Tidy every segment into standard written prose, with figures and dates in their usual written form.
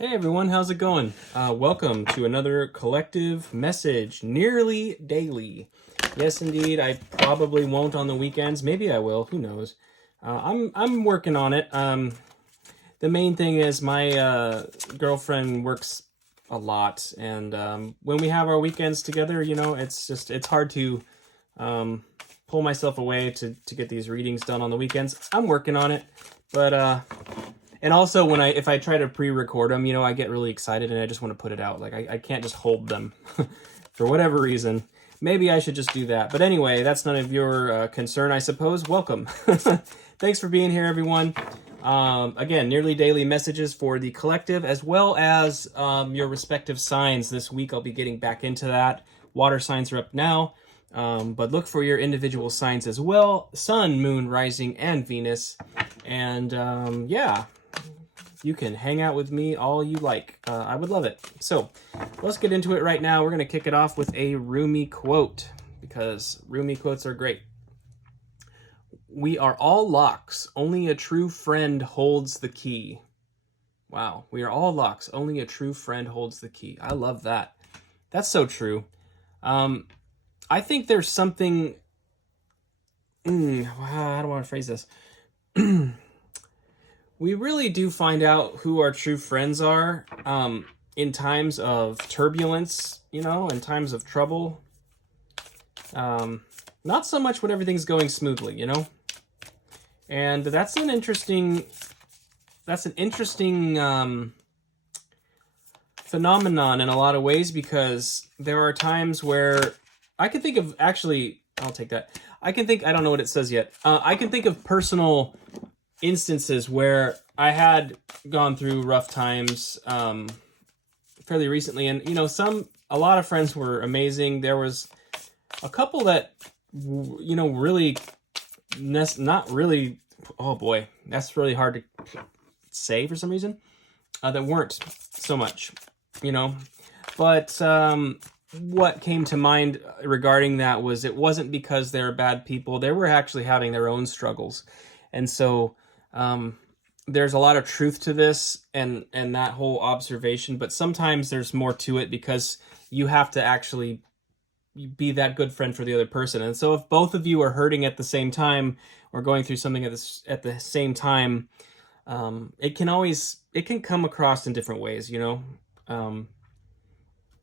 Hey everyone, how's it going? Welcome to another collective message, nearly daily. Yes, indeed, I probably won't on the weekends. Maybe I will. Who knows? I'm working on it. The main thing is my girlfriend works a lot, and when we have our weekends together, it's hard to pull myself away to get these readings done on the weekends. I'm working on it, but. And also, if I try to pre-record them, I get really excited and I just want to put it out. Like I can't just hold them for whatever reason. Maybe I should just do that. But anyway, that's none of your concern, I suppose. Welcome. Thanks for being here, everyone. Again, nearly daily messages for the collective, as well as your respective signs. This week, I'll be getting back into that. Water signs are up now. But look for your individual signs as well. Sun, Moon, Rising, and Venus. And yeah. You can hang out with me all you like. I would love it. So let's get into it right now. We're going to kick it off with a Rumi quote because Rumi quotes are great. We are all locks. Only a true friend holds the key. Wow. We are all locks. Only a true friend holds the key. I love that. That's so true. I think there's something... how do I want to phrase this? We really do find out who our true friends are in times of turbulence, in times of trouble. Not so much when everything's going smoothly, And that's an interesting phenomenon in a lot of ways, because there are times where I can think of, actually, I'll take that. I don't know what it says yet. I can think of personal instances where I had gone through rough times fairly recently, and a lot of friends were amazing. There was a couple that really not really, oh boy, that's really hard to say for some reason, that weren't so much, but what came to mind regarding that was it wasn't because they're bad people. They were actually having their own struggles. And so there's a lot of truth to this and that whole observation, but sometimes there's more to it because you have to actually be that good friend for the other person. And so if both of you are hurting at the same time or going through something at the same time, it can come across in different ways, and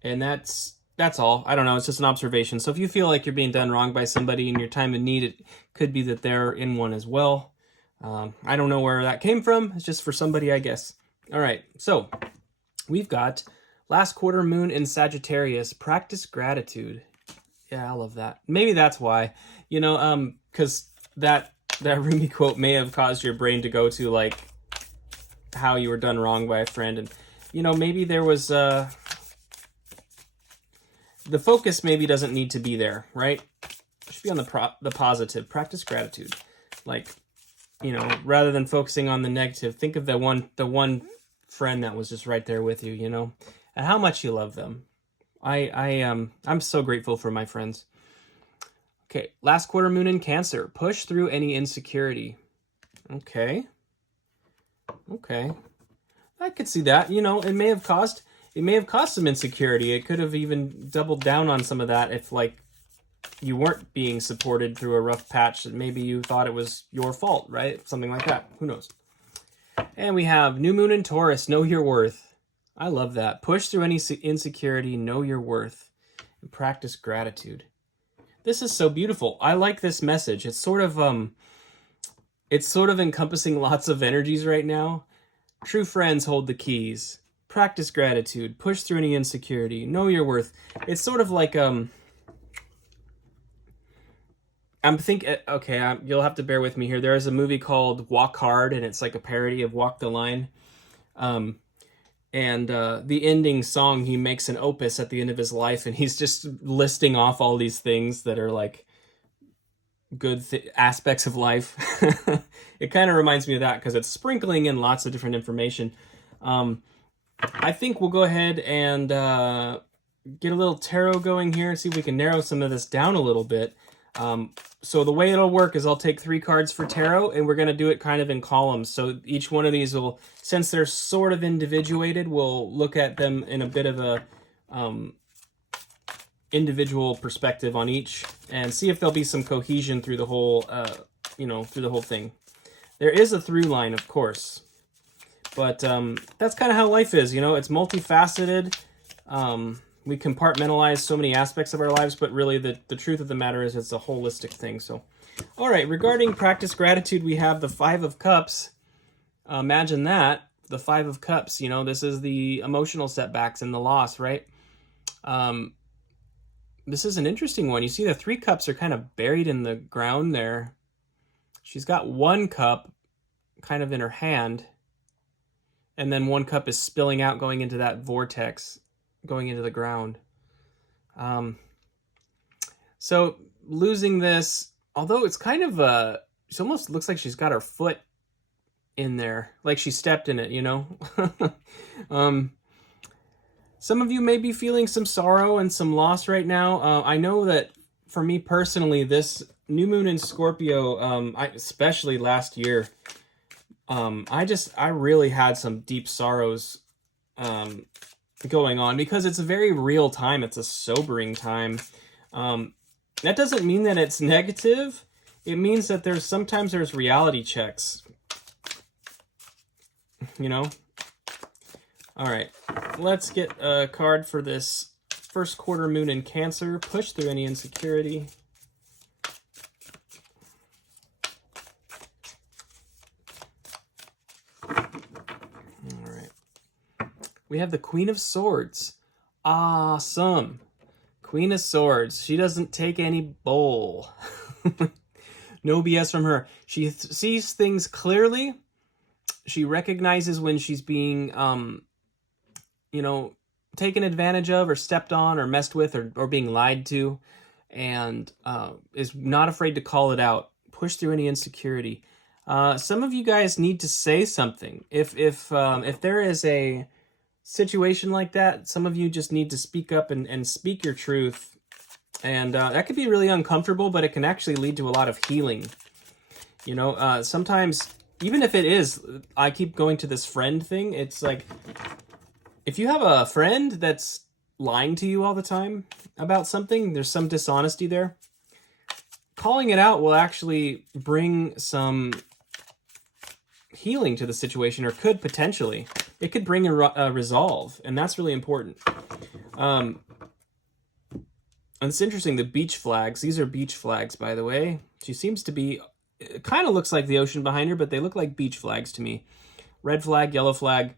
that's all. I don't know. It's just an observation. So if you feel like you're being done wrong by somebody in your time of need, it could be that they're in one as well. I don't know where that came from. It's just for somebody, I guess. All right. So we've got last quarter moon in Sagittarius. Practice gratitude. Yeah, I love that. Maybe that's why, because that Rumi quote may have caused your brain to go to like how you were done wrong by a friend. And, maybe there was, the focus maybe doesn't need to be there, right? It should be on the positive. Practice gratitude. Like, rather than focusing on the negative, think of the one friend that was just right there with you, and how much you love them. I'm so grateful for my friends. Okay, last quarter moon in Cancer. Push through any insecurity. Okay. I could see that. It may have caused some insecurity. It could have even doubled down on some of that if you weren't being supported through a rough patch that maybe you thought it was your fault, right? Something like that. Who knows? And we have new moon in Taurus. Know your worth. I love that. Push through any insecurity. Know your worth. And practice gratitude. This is so beautiful. I like this message. It's sort of encompassing lots of energies right now. True friends hold the keys. Practice gratitude. Push through any insecurity. Know your worth. It's sort of like you'll have to bear with me here. There is a movie called Walk Hard, and it's like a parody of Walk the Line. And the ending song, he makes an opus at the end of his life, and he's just listing off all these things that are like good aspects of life. It kind of reminds me of that because it's sprinkling in lots of different information. I think we'll go ahead and get a little tarot going here and see if we can narrow some of this down a little bit. So the way it'll work is I'll take 3 cards for tarot, and we're going to do it kind of in columns. So each one of these will, since they're sort of individuated, we'll look at them in a bit of a individual perspective on each and see if there'll be some cohesion through the whole, through the whole thing. There is a through line, of course, but that's kind of how life is. It's multifaceted. We compartmentalize so many aspects of our lives, but really the truth of the matter is it's a holistic thing. So, all right, regarding practice gratitude, we have the 5 of Cups. Imagine that, the 5 of Cups. This is the emotional setbacks and the loss, right? This is an interesting one. You see the 3 cups are kind of buried in the ground there. She's got 1 cup kind of in her hand, and then 1 cup is spilling out, going into that vortex, going into the ground. So losing this, although it's kind of it almost looks like she's got her foot in there, like she stepped in it, Some of you may be feeling some sorrow and some loss right now. I know that for me personally, this new moon in Scorpio, especially last year, I really had some deep sorrows going on because it's a very real time. It's a sobering time. That doesn't mean that it's negative. It means that sometimes there's reality checks. All right, let's get a card for this first quarter moon in Cancer. Push through any insecurity. All right. We have the Queen of Swords. Awesome. Queen of Swords. She doesn't take any bull. No BS from her. She sees things clearly. She recognizes when she's being taken advantage of or stepped on or messed with or being lied to, and is not afraid to call it out. Push through any insecurity. Some of you guys need to say something. If there is a situation like that, some of you just need to speak up and speak your truth. And that could be really uncomfortable, but it can actually lead to a lot of healing. Sometimes, even if it is, I keep going to this friend thing. It's like, if you have a friend that's lying to you all the time about something, there's some dishonesty there, calling it out will actually bring some healing to the situation, or could potentially. It could bring a resolve, and that's really important. And it's interesting, the beach flags. These are beach flags, by the way. She seems to be, it kind of looks like the ocean behind her, but they look like beach flags to me. Red flag, yellow flag.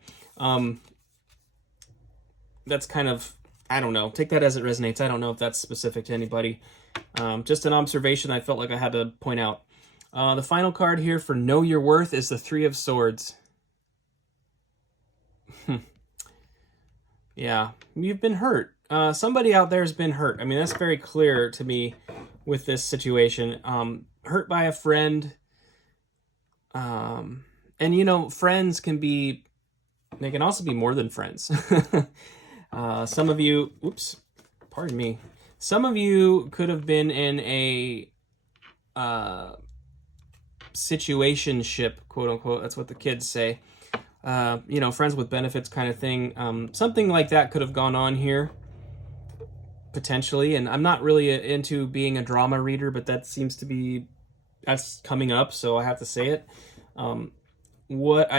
That's kind of, I don't know. Take that as it resonates. I don't know if that's specific to anybody. Just an observation I felt like I had to point out. The final card here for Know Your Worth is the 3 of Swords. Yeah, you've been hurt. Somebody out there has been hurt. I mean, that's very clear to me with this situation. Hurt by a friend. And, friends can be, they can also be more than friends. Some of you, pardon me. Some of you could have been in a situationship, quote unquote. That's what the kids say. Friends with benefits kind of thing. Something like that could have gone on here, potentially. And I'm not really into being a drama reader, but that seems to be, that's coming up, so I have to say it. What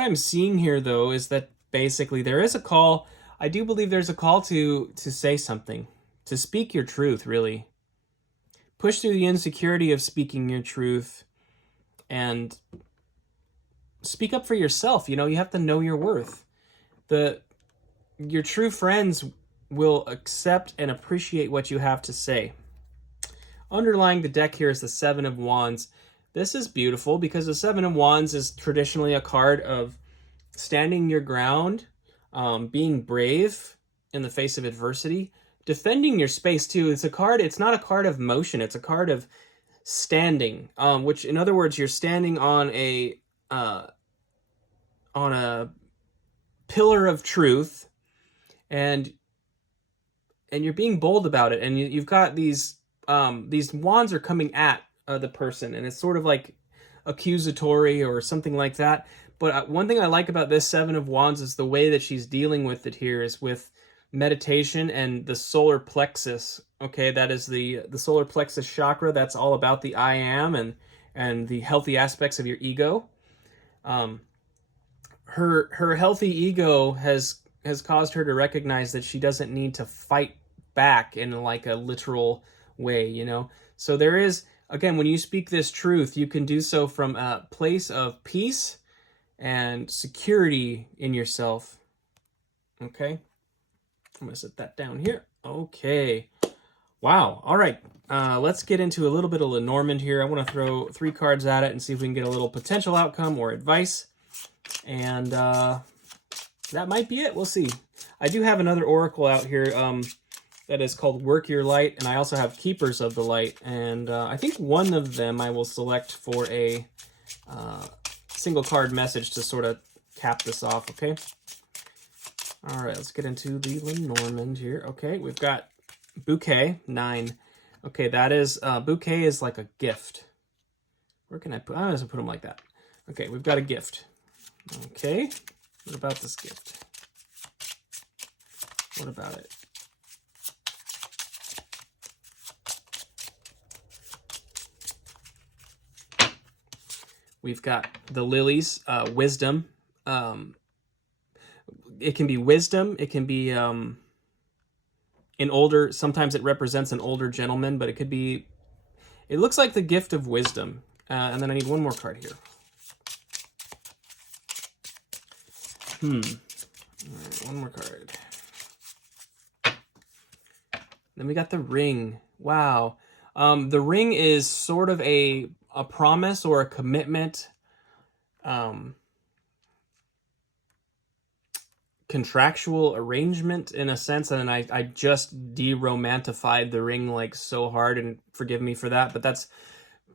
I'm seeing here, though, is that basically there is a call. I do believe there's a call to say something, to speak your truth, really. Push through the insecurity of speaking your truth and speak up for yourself. You have to know your worth. Your true friends will accept and appreciate what you have to say. Underlying the deck here is the 7 of Wands. This is beautiful because the 7 of Wands is traditionally a card of standing your ground, being brave in the face of adversity, defending your space too. It's not a card of motion. It's a card of standing, which in other words, you're standing on a pillar of truth, and you're being bold about it. And you've got these these wands are coming at the person, and it's sort of like accusatory or something like that. But one thing I like about this Seven of Wands is the way that she's dealing with it here is with meditation and the solar plexus. Okay, that is the solar plexus chakra. That's all about the I am and the healthy aspects of your ego. Her healthy ego has caused her to recognize that she doesn't need to fight back in like a literal way, you know. So there is, again, when you speak this truth, you can do so from a place of peace and security in yourself. Okay, I'm gonna set that down here. Okay, wow. All right, let's get into a little bit of Lenormand here. I want to throw 3 cards at it and see if we can get a little potential outcome or advice. And that might be it. We'll see. I do have another oracle out here that is called Work Your Light, and I also have Keepers of the Light. And I think one of them I will select for a single card message to sort of cap this off, okay? All right, let's get into the Lenormand here. Okay, we've got Bouquet, 9. Okay, that is, Bouquet is like a gift. Where can I put, I'm just put them like that. Okay, we've got a gift. Okay, what about this gift? What about it? We've got the lilies, wisdom. It can be wisdom. It can be an older, sometimes it represents an older gentleman, but it could be, it looks like the gift of wisdom. And then I need one more card here. All right, one more card. Then we got the ring. Wow. The ring is sort of a promise or a commitment, contractual arrangement in a sense, and I just de-romantified the ring like so hard, and forgive me for that, but that's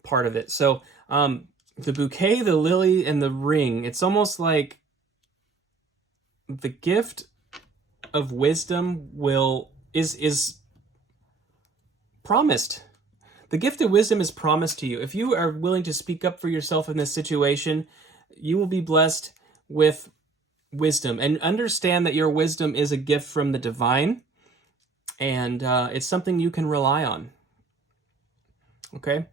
part of it. So the bouquet, the lily, and the ring, it's almost like the gift of wisdom is promised. The gift of wisdom is promised to you. If you are willing to speak up for yourself in this situation, you will be blessed with wisdom. And understand that your wisdom is a gift from the divine, and it's something you can rely on. Okay?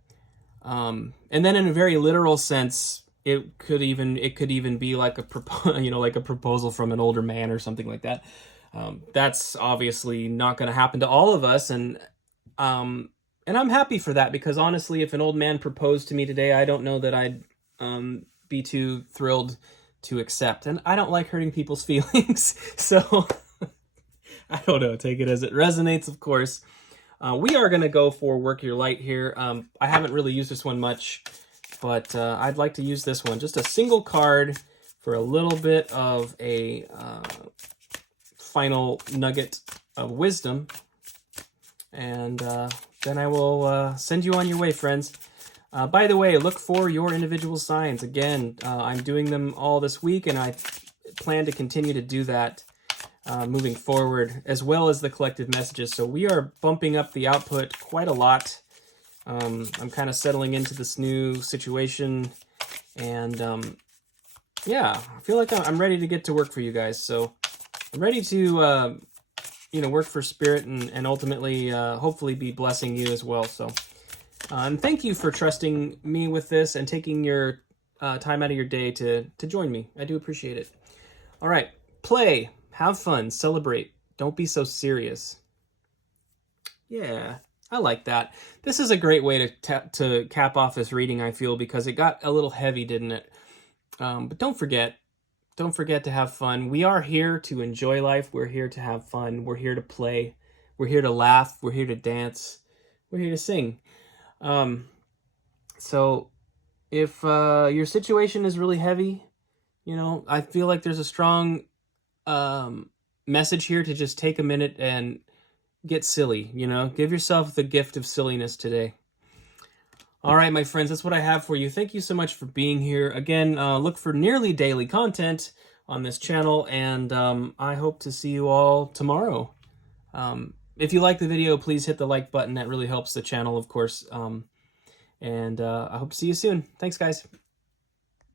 And then in a very literal sense, it could even be like a proposal from an older man or something like that. That's obviously not going to happen to all of us, and I'm happy for that, because honestly, if an old man proposed to me today, I don't know that I'd be too thrilled to accept. And I don't like hurting people's feelings, so I don't know. Take it as it resonates, of course. We are going to go for Work Your Light here. I haven't really used this one much, but I'd like to use this one. Just a single card for a little bit of a final nugget of wisdom. And then I will send you on your way, friends. By the way, look for your individual signs. Again, I'm doing them all this week, and I plan to continue to do that moving forward, as well as the collective messages. So we are bumping up the output quite a lot. I'm kind of settling into this new situation, and yeah, I feel like I'm ready to get to work for you guys. So I'm ready to work for Spirit and ultimately hopefully be blessing you as well. So and thank you for trusting me with this and taking your time out of your day to join me. I do appreciate it. All right, play, have fun, celebrate. Don't be so serious. Yeah, I like that. This is a great way to cap off this reading, I feel, because it got a little heavy, didn't it? But don't forget to have fun. We are here to enjoy life. We're here to have fun. We're here to play. We're here to laugh. We're here to dance. We're here to sing. So if your situation is really heavy, I feel like there's a strong message here to just take a minute and get silly. Give yourself the gift of silliness today. All right, my friends, that's what I have for you. Thank you so much for being here. Again, look for nearly daily content on this channel, and I hope to see you all tomorrow. if you like the video, please hit the like button. That really helps the channel, of course. And I hope to see you soon. Thanks, guys.